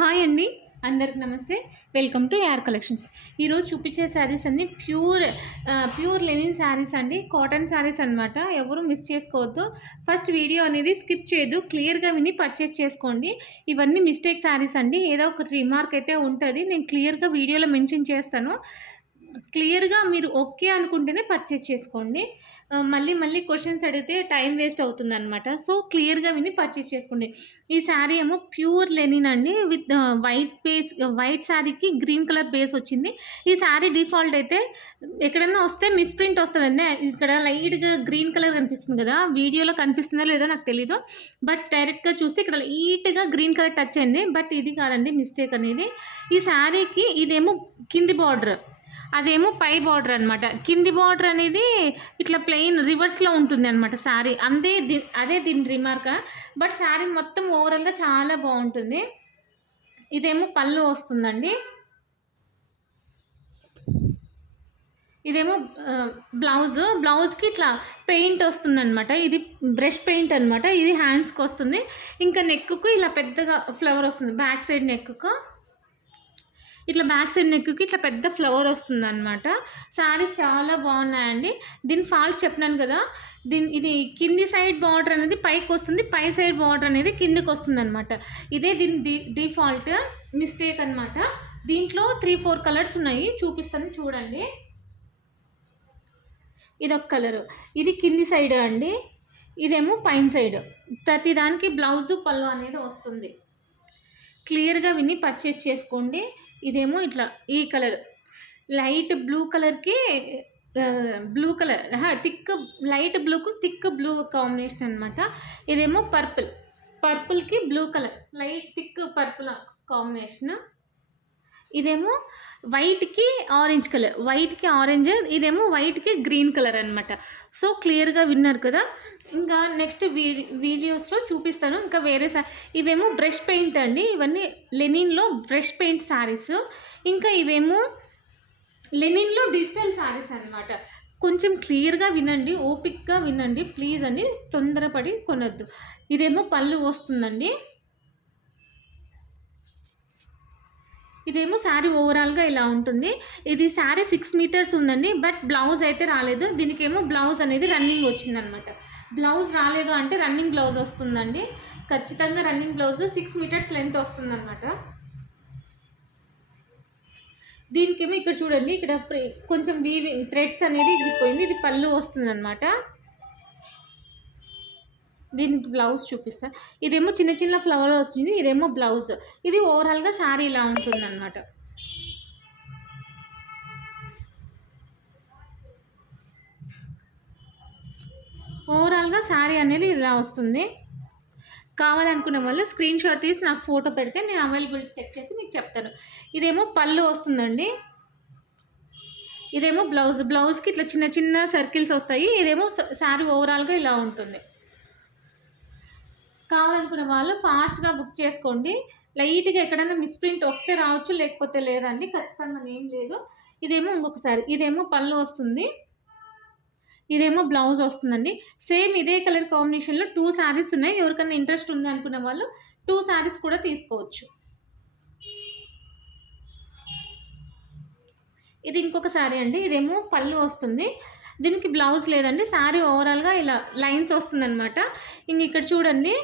Hi అండి, అందరికి నమస్తే. వెల్కమ్ టు యార్ కలెక్షన్స్. ఈరోజు చూపించే శారీస్ అన్నీ ప్యూర్ లెనిన్ శారీస్ అండి, కాటన్ శారీస్ అనమాట. ఎవరు మిస్ చేసుకోవద్దు. ఫస్ట్ వీడియో అనేది స్కిప్ చేయొద్దు, క్లియర్గా విని పర్చేస్ చేసుకోండి. ఇవన్నీ మిస్టేక్ శారీస్ అండి, ఏదో ఒక రిమార్క్ అయితే ఉంటుంది, నేను క్లియర్గా వీడియోలో మెన్షన్ చేస్తాను. క్లియర్గా మీరు ఓకే అనుకుంటేనే పర్చేస్ చేసుకోండి. మళ్ళీ క్వశ్చన్స్ అడిగితే టైం వేస్ట్ అవుతుందన్నమాట. సో క్లియర్గా విని పర్చేస్ చేసుకోండి. ఈ శారీ ఏమో ప్యూర్ లెనిన్ అండి, విత్ వైట్ శారీకి గ్రీన్ కలర్ బేస్ వచ్చింది. ఈ శారీ డిఫాల్ట్ అయితే ఎక్కడైనా వస్తే మిస్ప్రింట్ వస్తుందండి. ఇక్కడ లైట్గా గ్రీన్ కలర్ కనిపిస్తుంది కదా, వీడియోలో కనిపిస్తుందో లేదో నాకు తెలీదు, బట్ డైరెక్ట్గా చూస్తే ఇక్కడ లైట్గా గ్రీన్ కలర్ టచ్ అయింది. బట్ ఇది కాదండి మిస్టేక్ అనేది. ఈ శారీకి ఇదేమో కింది బార్డర్, అదేమో పై బార్డర్ అనమాట. కింది బార్డర్ అనేది ఇట్లా ప్లెయిన్ రివర్స్లో ఉంటుంది అనమాట శారీ. అదే దీని రిమార్క్. బట్ శారీ మొత్తం ఓవరాల్గా చాలా బాగుంటుంది. ఇదేమో పళ్ళు వస్తుందండి, ఇదేమో బ్లౌజ్కి ఇట్లా పెయింట్ వస్తుందన్నమాట. ఇది బ్రష్ పెయింట్ అనమాట. ఇది హ్యాండ్స్కి వస్తుంది. ఇంకా నెక్కు ఇలా పెద్దగా ఫ్లవర్ వస్తుంది. బ్యాక్ సైడ్ నెక్కు ఇట్లా ఇట్లా పెద్ద ఫ్లవర్ వస్తుంది అనమాట. శారీస్ చాలా బాగున్నాయండి. దీని ఫాల్ట్ చెప్పినాను కదా, ఇది కింది సైడ్ బార్డర్ అనేది పైకి వస్తుంది, పై సైడ్ బార్డర్ అనేది కిందికి వస్తుంది అనమాట. ఇదే దీని డిఫాల్ట్ మిస్టేక్ అనమాట. దీంట్లో 3-4 కలర్స్ ఉన్నాయి, చూపిస్తాను చూడండి. ఇదొక కలరు, ఇది కింది సైడ్ అండి, ఇదేమో పైన సైడ్. ప్రతిదానికి బ్లౌజు పళ్ళు అనేది వస్తుంది. క్లియర్గా విని పర్చేస్ చేసుకోండి. ఇదేమో ఇట్లా ఈ కలర్ లైట్ బ్లూ కలర్కి లైట్ బ్లూకు థిక్ బ్లూ కాంబినేషన్ అనమాట. ఇదేమో పర్పుల్కి blue colour, light thick purple combination. ఇదేమో వైట్కి ఆరెంజ్ కలర్, వైట్కి ఆరెంజ్, ఇదేమో వైట్కి గ్రీన్ కలర్ అనమాట. సో క్లియర్గా విన్నారు కదా. ఇంకా నెక్స్ట్ వీడియోస్లో చూపిస్తాను. ఇంకా ఇవేమో బ్రష్ పెయింట్ అండి, ఇవన్నీ లెనిన్లో బ్రష్ పెయింట్ శారీస్. ఇంకా ఇవేమో లెనిన్లో డిజిటల్ శారీస్ అనమాట. కొంచెం క్లియర్గా వినండి, ఓపిక్గా వినండి ప్లీజ్ అండి, తొందరపడి కొనొద్దు. ఇదేమో పళ్ళు వస్తుందండి. ఇదేమో శారీ ఓవరాల్గా ఇలా ఉంటుంది. ఇది శారీ 6 మీటర్స్ ఉందండి, బట్ బ్లౌజ్ అయితే రాలేదు. దీనికేమో బ్లౌజ్ అనేది రన్నింగ్ వచ్చిందనమాట. బ్లౌజ్ రాలేదు అంటే రన్నింగ్ బ్లౌజ్ వస్తుందండి, ఖచ్చితంగా రన్నింగ్ బ్లౌజ్ 6 మీటర్స్ లెంత్ వస్తుందన్నమాట. దీనికేమో ఇక్కడ చూడండి, ఇక్కడ కొంచెం థ్రెడ్స్ అనేది ఇరిగిపోయింది. ఇది పళ్ళు వస్తుందన్నమాట. దీనికి బ్లౌజ్ చూపిస్తా. ఇదేమో చిన్న ఫ్లవర్ వచ్చింది, ఇదేమో బ్లౌజ్. ఇది ఓవరాల్గా శారీ ఇలా ఉంటుందన్నమాట. ఓవరాల్గా శారీ అనేది ఇలా వస్తుంది. కావాలనుకునే వాళ్ళు స్క్రీన్ షాట్ తీసి నాకు ఫోటో పెడితే నేను అవైలబిలిటీ చెక్ చేసి మీకు చెప్తాను. ఇదేమో పళ్ళు వస్తుందండి, ఇదేమో బ్లౌజ్కి ఇట్లా చిన్న సర్కిల్స్ వస్తాయి. ఇదేమో శారీ ఓవరాల్గా ఇలా ఉంటుంది. కావాలనుకునే వాళ్ళు ఫాస్ట్గా బుక్ చేసుకోండి. లైట్గా ఎక్కడైనా మిస్ప్రింట్ వస్తే రావచ్చు, లేకపోతే లేదండి, ఖచ్చితంగా ఏం లేదు. ఇదేమో ఇంకొకసారి, ఇదేమో పళ్ళు వస్తుంది, ఇదేమో బ్లౌజ్ వస్తుందండి. సేమ్ ఇదే కలర్ కాంబినేషన్లో 2 శారీస్ ఉన్నాయి. ఎవరికైనా ఇంట్రెస్ట్ ఉంది అనుకునే వాళ్ళు 2 శారీస్ కూడా తీసుకోవచ్చు. ఇది ఇంకొక శారీ అండి, ఇదేమో పళ్ళు వస్తుంది, దీనికి బ్లౌజ్ లేదండి. శారీ ఓవరాల్గా ఇలా లైన్స్ వస్తుందన్నమాట. ఇంక ఇక్కడ చూడండి,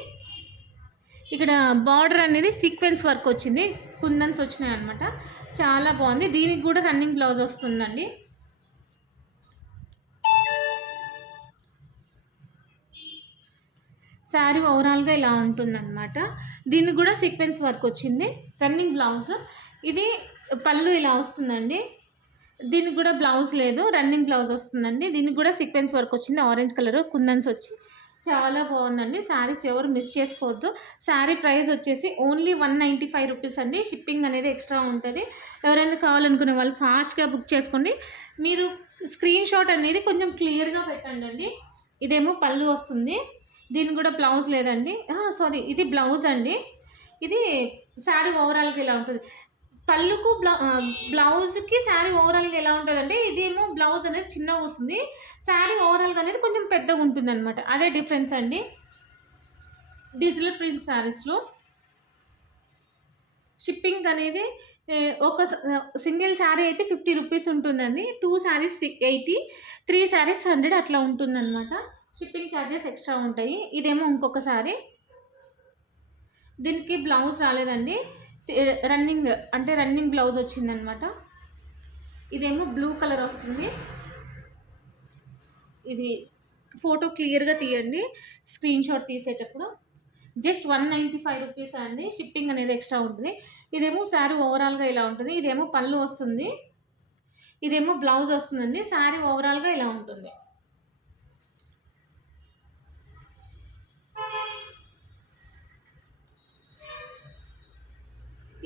ఇక్కడ బార్డర్ అనేది సీక్వెన్స్ వర్క్ వచ్చింది, కుందన్స్ వచ్చినాయి అనమాట. చాలా బాగుంది. దీనికి కూడా రన్నింగ్ బ్లౌజ్ వస్తుందండి. శారీ ఓవరాల్గా ఇలా ఉంటుందన్నమాట. దీనికి కూడా సీక్వెన్స్ వర్క్ వచ్చింది, రన్నింగ్ బ్లౌజ్. ఇది పళ్ళు ఇలా వస్తుందండి. దీనికి కూడా బ్లౌజ్ లేదు, రన్నింగ్ బ్లౌజ్ వస్తుందండి. దీనికి కూడా సీక్వెన్స్ వర్క్ వచ్చింది, ఆరెంజ్ కలర్ కుందన్స్ వచ్చి చాలా బాగుందండి. శారీస్ ఎవరు మిస్ చేసుకోవద్దు. శారీ ప్రైస్ వచ్చేసి ఓన్లీ 195 రూపీస్ అండి. షిప్పింగ్ అనేది ఎక్స్ట్రా ఉంటుంది. ఎవరైనా కావాలనుకునే వాళ్ళు ఫాస్ట్గా బుక్ చేసుకోండి. మీరు స్క్రీన్ షాట్ అనేది కొంచెం క్లియర్గా పెట్టండి. ఇదేమో పళ్ళు వస్తుంది, దీనికి కూడా బ్లౌజ్ లేదండి, సారీ ఇది బ్లౌజ్ అండి. ఇది శారీ ఓవరాల్గా ఇలా ఉంటుంది. పళ్ళుకు బ్లౌజ్కి శారీ ఓవరాల్గా ఎలా ఉంటుందంటే, ఇదేమో బ్లౌజ్ అనేది చిన్నగా వస్తుంది, శారీ ఓవరాల్గా అనేది కొంచెం పెద్దగా ఉంటుంది అనమాట. అదే డిఫరెన్స్ అండి డిజిటల్ ప్రింట్ శారీస్లో. షిప్పింగ్ అనేది ఒక సింగిల్ శారీ అయితే 50 రూపీస్ ఉంటుందండి. 2 శారీస్ 80, 3 శారీస్ 100 అట్లా ఉంటుందన్నమాట. షిప్పింగ్ ఛార్జెస్ ఎక్స్ట్రా ఉంటాయి. ఇదేమో ఇంకొక శారీ, దీనికి బ్లౌజ్ రాలేదండి, రన్నింగ్ బ్లౌజ్ వచ్చిందనమాట. ఇదేమో బ్లూ కలర్ వస్తుంది. ఇది ఫోటో క్లియర్గా తీయండి స్క్రీన్ షాట్ తీసేటప్పుడు. జస్ట్ 195 రూపీస్ అండి, షిప్పింగ్ అనేది ఎక్స్ట్రా ఉంటుంది. ఇదేమో శారీ ఓవరాల్గా ఇలా ఉంటుంది. ఇదేమో పళ్ళు వస్తుంది, ఇదేమో బ్లౌజ్ వస్తుందండి. శారీ ఓవరాల్గా ఇలా ఉంటుంది.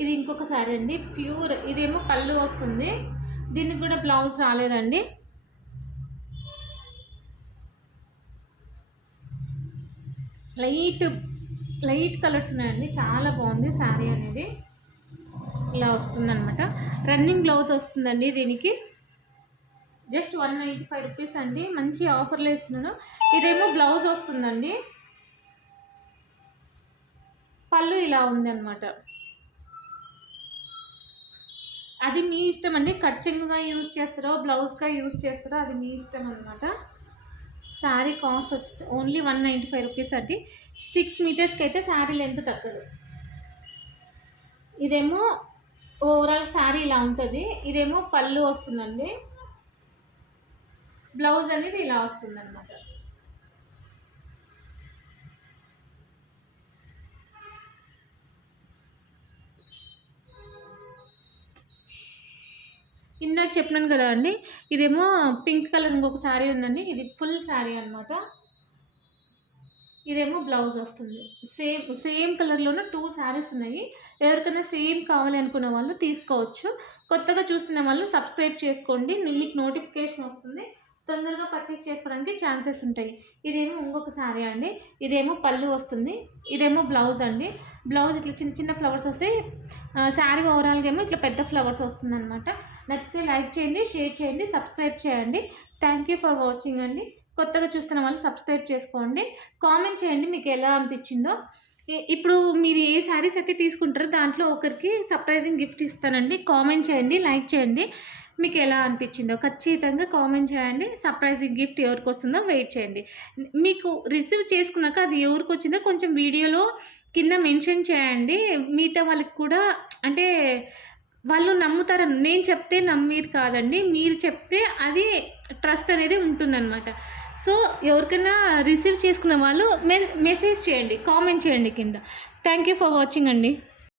ఇది ఇంకొక శారీ అండి, ప్యూర్. ఇదేమో పళ్ళు వస్తుంది, దీనికి కూడా బ్లౌజ్ రాలేదండి. లైట్ కలర్స్ ఉన్నాయండి, చాలా బాగుంది శారీ అనేది. ఇలా వస్తుందన్నమాట. రన్నింగ్ బ్లౌజ్ వస్తుందండి దీనికి. జస్ట్ 195 రూపీస్ అండి, మంచి ఆఫర్లో ఇస్తున్నాను. ఇదేమో బ్లౌజ్ వస్తుందండి, పళ్ళు ఇలా ఉందన్నమాట. అది మీ ఇష్టం అండి, కట్చింగ్గా యూజ్ చేస్తారో బ్లౌజ్గా యూజ్ చేస్తారో అది మీ ఇష్టం అనమాట. శారీ కాస్ట్ వచ్చేసి ఓన్లీ 195 రూపీస్ అండి. 6 మీటర్స్కి అయితే శారీ లెంత్ తగ్గదు. ఇదేమో ఓవరాల్ శారీ ఇలా ఉంటుంది. ఇదేమో పళ్ళు వస్తుందండి, బ్లౌజ్ అనేది ఇలా వస్తుందన్నమాట. ఇందాక చెప్పినాను కదా అండి, ఇదేమో పింక్ కలర్ ఇంకొక శారీ ఉందండి. ఇది ఫుల్ శారీ అనమాట. ఇదేమో బ్లౌజ్ వస్తుంది. సేమ్ కలర్లోనే 2 శారీస్ ఉన్నాయి. ఎవరికైనా సేమ్ కావాలి అనుకున్న వాళ్ళు తీసుకోవచ్చు. కొత్తగా చూస్తున్న వాళ్ళు సబ్స్క్రైబ్ చేసుకోండి, మీకు నోటిఫికేషన్ వస్తుంది. తొందరగా పర్చేస్ చేసుకోవడానికి ఛాన్సెస్ ఉంటాయి. ఇదేమో ఇంకొక శారీ అండి. ఇదేమో పళ్ళు వస్తుంది, ఇదేమో బ్లౌజ్ అండి. బ్లౌజ్ ఇట్లా చిన్న చిన్న ఫ్లవర్స్ వస్తాయి. శారీ ఓవరాల్గా ఏమో ఇట్లా పెద్ద ఫ్లవర్స్ వస్తుంది అనమాట. నచ్చితే లైక్ చేయండి, షేర్ చేయండి, సబ్స్క్రైబ్ చేయండి. థ్యాంక్ యూ ఫర్ వాచింగ్ అండి. కొత్తగా చూస్తున్న వాళ్ళు సబ్స్క్రైబ్ చేసుకోండి. కామెంట్ చేయండి మీకు ఎలా అనిపించిందో. ఇప్పుడు మీరు ఏ శారీస్ అయితే తీసుకుంటారో దాంట్లో ఒకరికి సర్ప్రైజింగ్ గిఫ్ట్ ఇస్తానండి. కామెంట్ చేయండి, లైక్ చేయండి, మీకు ఎలా అనిపించిందో ఖచ్చితంగా కామెంట్ చేయండి. సర్ప్రైజింగ్ గిఫ్ట్ ఎవరికి వస్తుందో వెయిట్ చేయండి. మీకు రిసీవ్ చేసుకున్నాక అది ఎవరికి వచ్చిందో కొంచెం వీడియోలో కింద మెన్షన్ చేయండి. మిగతా వాళ్ళకి కూడా అంటే వాళ్ళు నమ్ముతారని. నేను చెప్తే నమ్మేది కాదండి, మీరు చెప్తే అది ట్రస్ట్ అనేది ఉంటుందన్నమాట. సో ఎవరికైనా రిసీవ్ చేసుకున్న వాళ్ళు మెసేజ్ చేయండి, కామెంట్ చేయండి కింద. థ్యాంక్ యూ ఫర్ వాచింగ్ అండి.